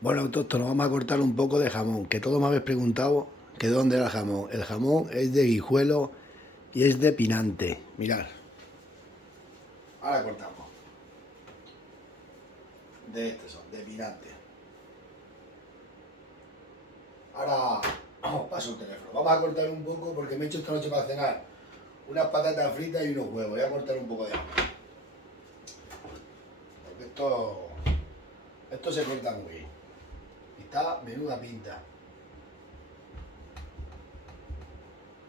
Bueno, autóctono, vamos a cortar un poco de jamón, que todos me habéis preguntado que de dónde era el jamón. El jamón es de Guijuelo y es de Pinante. Mirad. Ahora cortamos. De este son, de Pinante. Ahora os paso el teléfono. Vamos a cortar un poco porque me he hecho esta noche para cenar unas patatas fritas y unos huevos. Voy a cortar un poco de jamón. Porque esto se corta muy bien. Y está menuda pinta.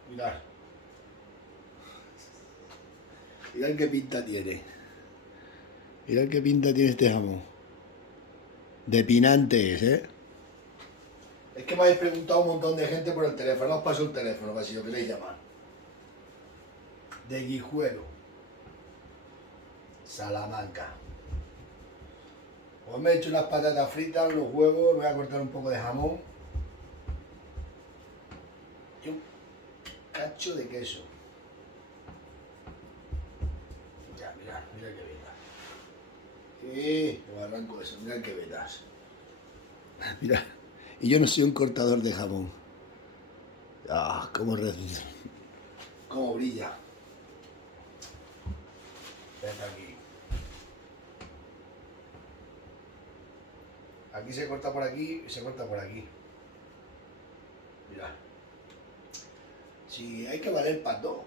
Mirad. Mirad qué pinta tiene. Mirad qué pinta tiene este jamón. De Pinante es, ¿eh? Es que me habéis preguntado un montón de gente por el teléfono. Os paso el teléfono para si lo queréis llamar. De Guijuelo, Salamanca. Pues me he hecho unas patatas fritas, unos huevos, voy a cortar un poco de jamón y un cacho de queso. Ya, mirad, mirad qué beta. Lo arranco eso, mirad qué betas. Mirad. Y yo no soy un cortador de jamón. Ah, cómo brilla. Ven aquí. Aquí se corta por aquí y se corta por aquí. Mirad. Si hay que valer para todo.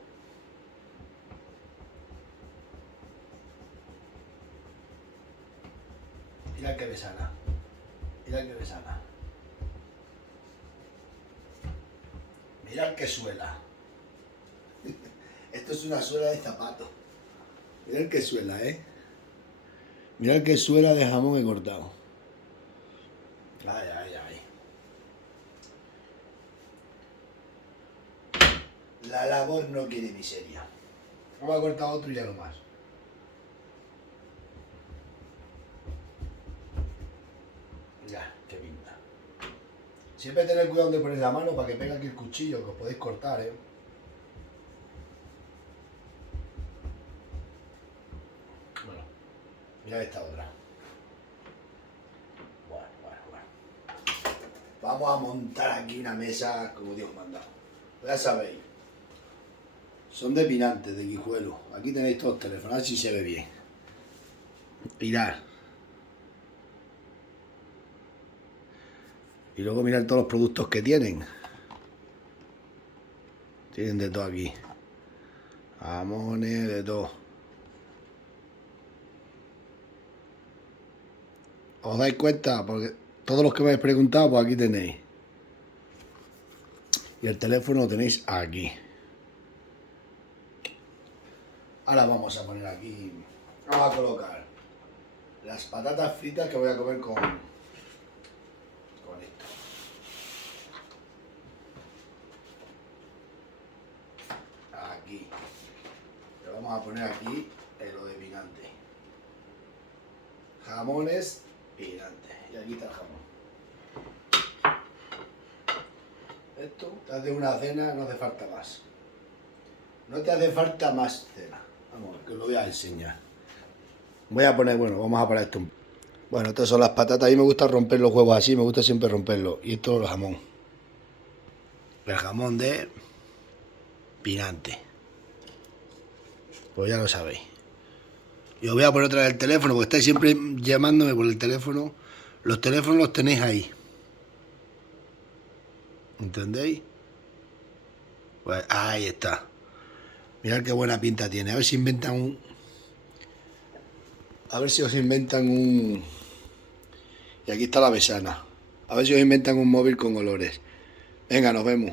Mirad qué besana. Mirad qué besana. Mirad qué suela. Esto es una suela de zapato. Mirad qué suela, ¿eh? Mirad qué suela de jamón he cortado. Ay, ay, ay. La labor no quiere miseria. Vamos a cortar otro y ya no más. Ya, qué pinta. Siempre tened cuidado de poner la mano para que pegue aquí el cuchillo, que os podéis cortar, ¿eh? Bueno, mirad esta otra. Bueno. Vamos a montar aquí una mesa como Dios manda. Ya sabéis. Son de Pinante, de Guijuelo. Aquí tenéis todos los teléfonos, a ver si se ve bien. Mirad. Y luego mirad todos los productos que tienen. Tienen de todo aquí. Jamones, de todo. ¿Os dais cuenta? Porque todos los que me habéis preguntado, pues aquí tenéis. Y el teléfono lo tenéis aquí. Ahora vamos a poner aquí. Vamos a colocar las patatas fritas que voy a comer con esto. Aquí. Le vamos a poner aquí lo de Pinante. Jamones Pinante. Y aquí está el jamón. Esto te hace una cena, no hace falta más. No te hace falta más cena. Vamos, que os lo voy a enseñar. Voy a poner, bueno, vamos a parar esto. Bueno, estas son las patatas. A mí me gusta romper los huevos así, me gusta siempre romperlos. Y esto es el jamón. El jamón de Pinante. Pues ya lo sabéis. Y os voy a poner otra vez el teléfono, porque estáis siempre llamándome por el teléfono. Los teléfonos los tenéis ahí. ¿Entendéis? Pues ahí está. Mirad qué buena pinta tiene. A ver si inventan un... A ver si os inventan un... Y aquí está la besana. A ver si os inventan un móvil con olores. Venga, nos vemos.